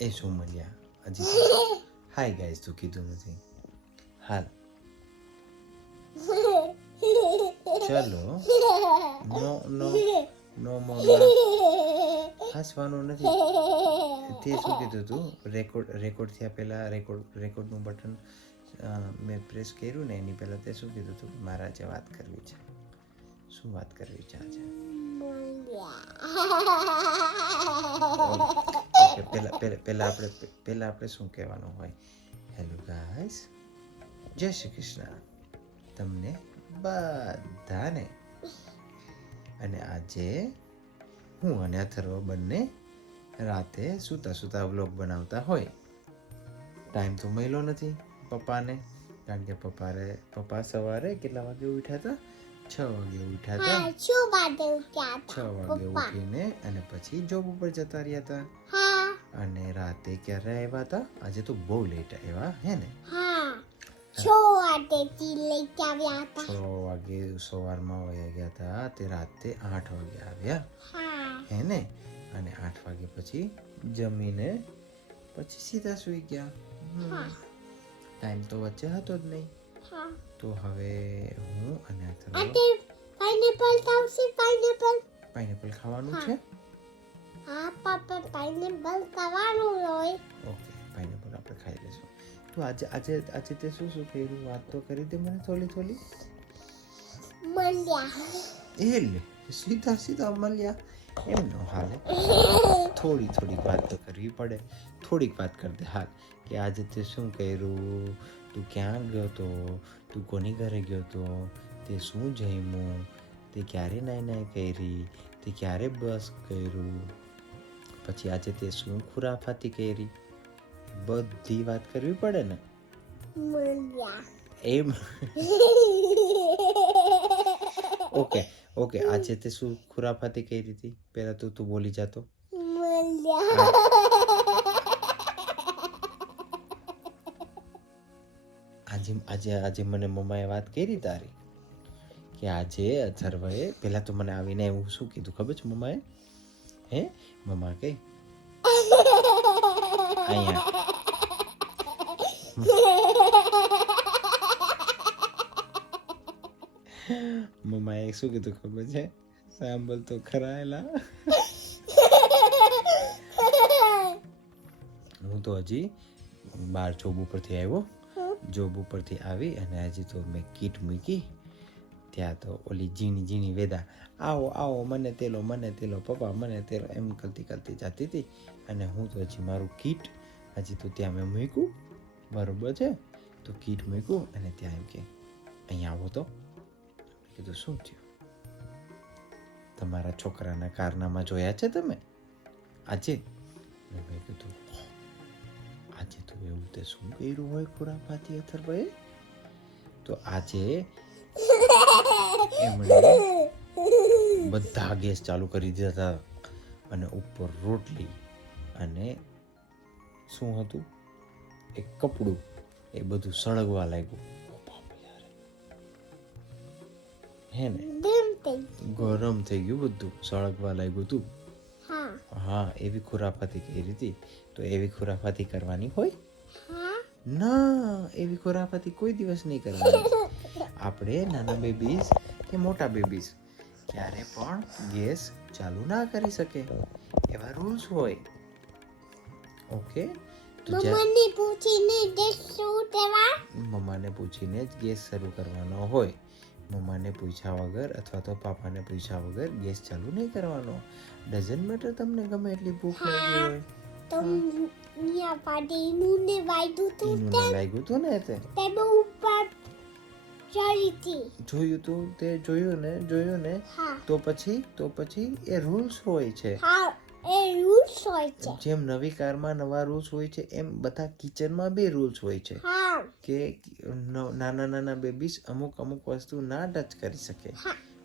એ શું મળ્યા હજી હાય ગાઈસ તું કીધું નથી હાલ ચલો નો નો નો મોમાં હસવાનું નથી તે શું કીધું તું રેકોર્ડ થયા પહેલા રેકોર્ડનું બટન મેં પ્રેસ કર્યું ને એની પહેલા તે શું કીધું તું મારા આજે વાત કરવી છે શું વાત કરવી છે આજે પહેલા આપણે શું કહેવાનું હોય હેલો ગાઈસ જય શ્રી કૃષ્ણ તમને બધાને અને આજે હું અને અથર્વ બંને રાતે સૂતા વ્લોગ બનાવતા હોય ટાઈમ તો મળ્યો નથી પપ્પાને કારણ કે પપ્પા સવારે કેટલા વાગે ઉઠ્યા હતા 6 વાગે ઉઠ્યા હતા 6 વાગે ઉઠીને અને પછી જોબ ઉપર જતા રહ્યા હતા અને રાતે ક્યારે આવ્યા હતા આજે તો બહુ લેટ આવ્યા હે ને 6 વાગે સવારમાં વયા ગયા હતા તે રાતે 8 વાગે આવ્યા હે ને અને 8 વાગે પછી જમીને પછી સીધા સુઈ ગયા ટાઈમ તો વચ્ચે હતો જ નહીં તો હવે હું અને પાઇનેપલ ખાવાનું છે ઓકે પાઇનેપલ આપણે ખાઈ લઈશું તો આજે તે શું કર્યું વાત તો કરી દે મને થોડી લે સીધા મળ્યા એમ ન હાલે થોડી વાત તો કરવી પડે થોડીક વાત કર દે હાલ કે આજે તે શું કર્યું તું ક્યાં ગયો તો તું કોની ઘરે ગયો તો તે શું જમ્યું તે ક્યારે નાઈ કરી તે ક્યારે બસ કર્યું પછી આજે તે શું ખુરાફાતી કરી બધી વાત કરવી પડે ને એમ ઓકે આજે તે શું ખુરાફાતી કરી હતી પહેલા તું બોલી જાતો આજે મને મમ્માએ વાત કરી તારી કે આજે અથર્વએ પહેલા તો મને આવીને એવું શું કીધું ખબર છે મમ્માએ હે મમ્મા કે અહીંયા મમ્માએ શું કીધું ખબર છે સાંભળ તો ખરાયેલા હું તો હજી બહાર જોબ ઉપરથી આવ્યો જોબ ઉપરથી આવી અને હજી તો મેં કીટ મૂકી ત્યાં તો ઓલી ઝીણી વેદા આવો મને તેલો પપ્પા મને તેલો એમ કરતી જતી હતી અને હું તો હજી મારું કીટ હજી તો ત્યાં મેં મૂક્યું બરોબર છે તો કીટ મૂક્યું અને ત્યાં એમ કે અહીંયા આવો તો કીધું શું થયું તમારા છોકરાના કારનામાં જોયા છે તમે આજે મેં કીધું આજે તો એવું તે શું કર્યું હોય ખુરાફાતી અથર્વએ તો આજે એમણે બધા ગેસ ચાલુ કરી દીધા અને ઉપર રોટલી અને શું હતું એક કપડું એ બધું સળગવા લાગ્યું હે ને ગરમ થઈ ગયું બધું સળગવા લાગ્યું તું હા એવી ખુરાફાતી કરી હતી તો એવી ખુરાફાતી કરવાની હોય ના એવી ખુરાફાતી કોઈ દિવસ નહીં કરવાની આપણે નાના બેબીઝ કે મોટા બેબીઝ ક્યારે પણ ગેસ ચાલુ ના કરી શકે એવા રૂલ્સ હોય ઓકે મમ્માને પૂછીને જ ગેસ શરૂ કરવાનો હોય મમ્માને પૂછ્યા વગર અથવા તો પાપાને પૂછ્યા વગર ગેસ ચાલુ નહીં કરવાનો ડઝન્ટ મેટર તમને ગમે એટલી ભૂખ લાગી હોય લાગ્યું તું ને તે જોયું ને તો પછી એ રૂલ્સ હોય છે જેમ નવી કારમાં નવા રૂલ્સ હોય છે એમ બધા કિચનમાં બી રૂલ્સ હોય છે કે નાના બેબીઝ અમુક વસ્તુ ના ટચ કરી શકે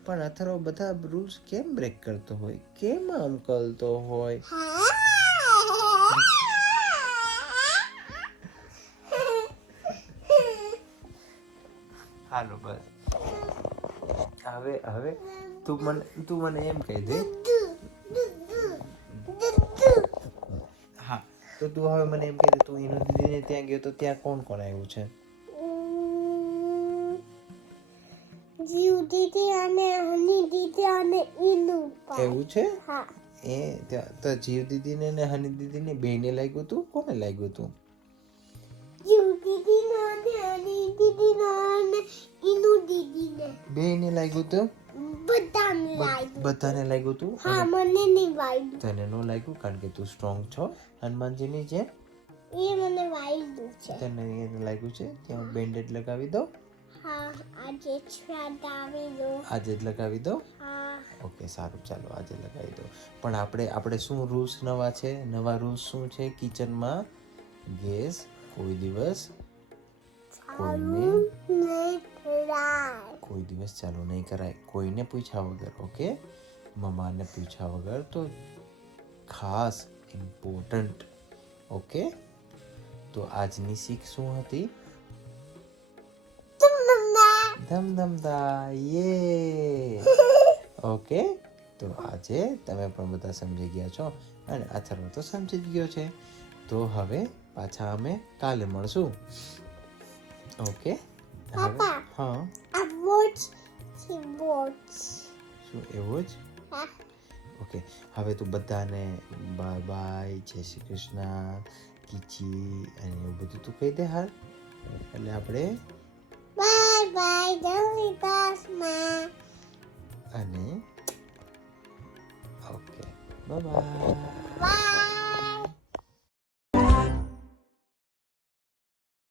પણ અથર્વ બધા રૂલ્સ કેમ બ્રેક કરતો હોય કેમ આમ કરતો હોય હાલો બસ હવે તું મને એમ કહી દે હા તો તો તું હવે મને એમ કે તું ઈનુ દીદીને ત્યાં ગયો તો ત્યાં કોણ કોણ આવ્યું છે? જીવ દીદી અને હની દીદી અને ઈનુ પા. એવું છે? હા. એ તો જીવ દીદીને ને હની દીદીને બેયને લાગ્યું તું? કોને લાગ્યું તું? જીવ દીદીને અને હની દીદીને અને ઈનુ દીદીને. બેયને લાગ્યું તું? બધાને લાગ્યું. બધાને લાગ્યું તું? હા, મને નહીં વાગ્યું. તને નો લાગ્યું કારણ કે તું સ્ટ્રોંગ છો હનુમાનજીની જેમ. એ મને વાગ્યું છે. તને એને લાગ્યું છે ત્યાં બેન્ડેડ લગાવી દો. હા, આજે છાડાવી દો. આજે જ લગાવી દો. હા. ઓકે સારું, ચાલો આજે લગાવી દો. પણ આપણે શું રૂલ્સ નવા છે? નવા રૂલ્સ શું છે કિચનમાં? ગેસ કોઈ દિવસ કોઈ દિવસ ચાલુ નહીં કરાય, કોઈને પૂછ્યા વગર. ઓકે, મમ્માને પૂછ્યા વગર. તો ખાસ ઇમ્પોર્ટન્ટ. ઓકે, તો આજની શીખ શું હતી? ધમધમતા. યે. ઓકે, તો આજે તમે પણ બધા સમજી ગયા છો અને અથર્વ તો સમજી જ ગયો છે. તો હવે પાછા અમે કાલે મળશું. ઓકે. પાપા. હા. આ વોચ શું એવું જ? હા. ઓકે, હવે તું બધાને બાય બાય, જય શ્રી કૃષ્ણ, કીચી અને એવું બધું તું કહી દે હાલ. એટલે આપણે બાય બાય, જય શ્રી કૃષ્ણ. અને ઓકે, બાય બાય. બાય.